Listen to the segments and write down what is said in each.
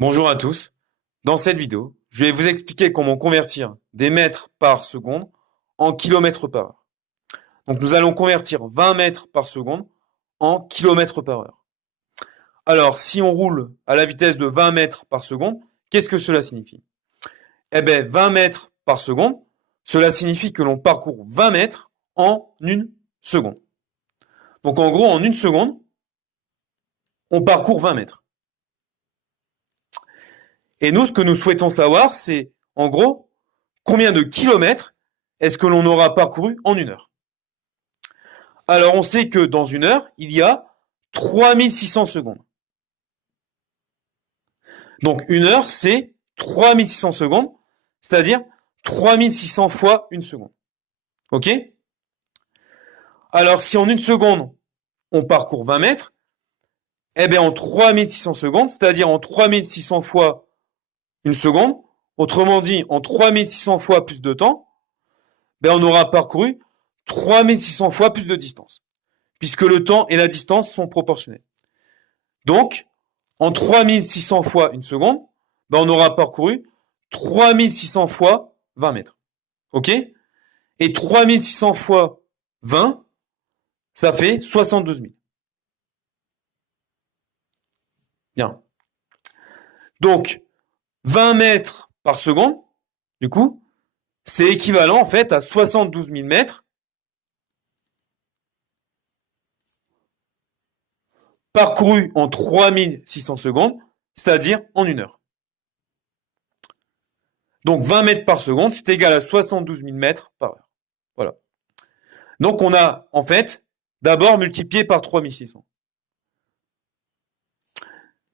Bonjour à tous. Dans cette vidéo, je vais vous expliquer comment convertir des mètres par seconde en kilomètres par heure. Donc nous allons convertir 20 mètres par seconde en kilomètres par heure. Alors si on roule à la vitesse de 20 mètres par seconde, qu'est-ce que cela signifie? Eh bien 20 mètres par seconde, cela signifie que l'on parcourt 20 mètres en une seconde. Donc en gros, en une seconde, on parcourt 20 mètres. Et nous, ce que nous souhaitons savoir, c'est, en gros, combien de kilomètres est-ce que l'on aura parcouru en une heure? Alors, on sait que dans une heure, il y a 3600 secondes. Donc, une heure, c'est 3600 secondes, c'est-à-dire 3600 fois une seconde. OK? Alors, si en une seconde, on parcourt 20 mètres, eh bien, en 3600 secondes, c'est-à-dire en 3600 fois une seconde, autrement dit, en 3600 fois plus de temps, ben on aura parcouru 3600 fois plus de distance, puisque le temps et la distance sont proportionnels. Donc, en 3600 fois une seconde, ben on aura parcouru 3600 fois 20 mètres. OK? Et 3600 fois 20, ça fait 72 000. Bien. Donc, 20 mètres par seconde, du coup, c'est équivalent en fait à 72 000 mètres parcourus en 3600 secondes, c'est-à-dire en une heure. Donc 20 mètres par seconde, c'est égal à 72 000 mètres par heure. Voilà. Donc on a en fait d'abord multiplié par 3600.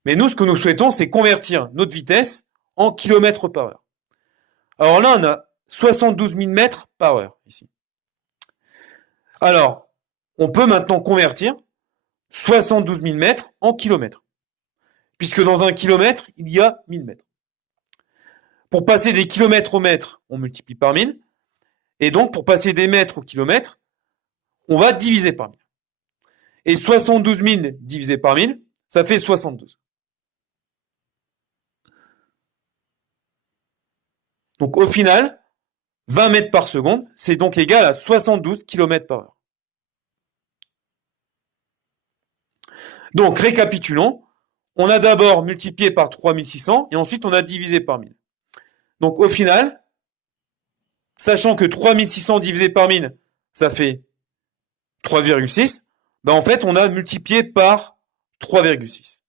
Mais nous, ce que nous souhaitons, c'est convertir notre vitesse en kilomètres par heure. Alors là, on a 72 000 mètres par heure ici. Alors, on peut maintenant convertir 72 000 mètres en kilomètres. Puisque dans un kilomètre, il y a 1000 mètres. Pour passer des kilomètres au mètre, on multiplie par 1000. Et donc, pour passer des mètres au kilomètre, on va diviser par 1000. Et 72 000 divisé par 1000, ça fait 72. Donc au final, 20 mètres par seconde, c'est donc égal à 72 km par heure. Donc récapitulons, on a d'abord multiplié par 3600 et ensuite on a divisé par 1000. Donc au final, sachant que 3600 divisé par 1000, ça fait 3,6, ben en fait on a multiplié par 3,6.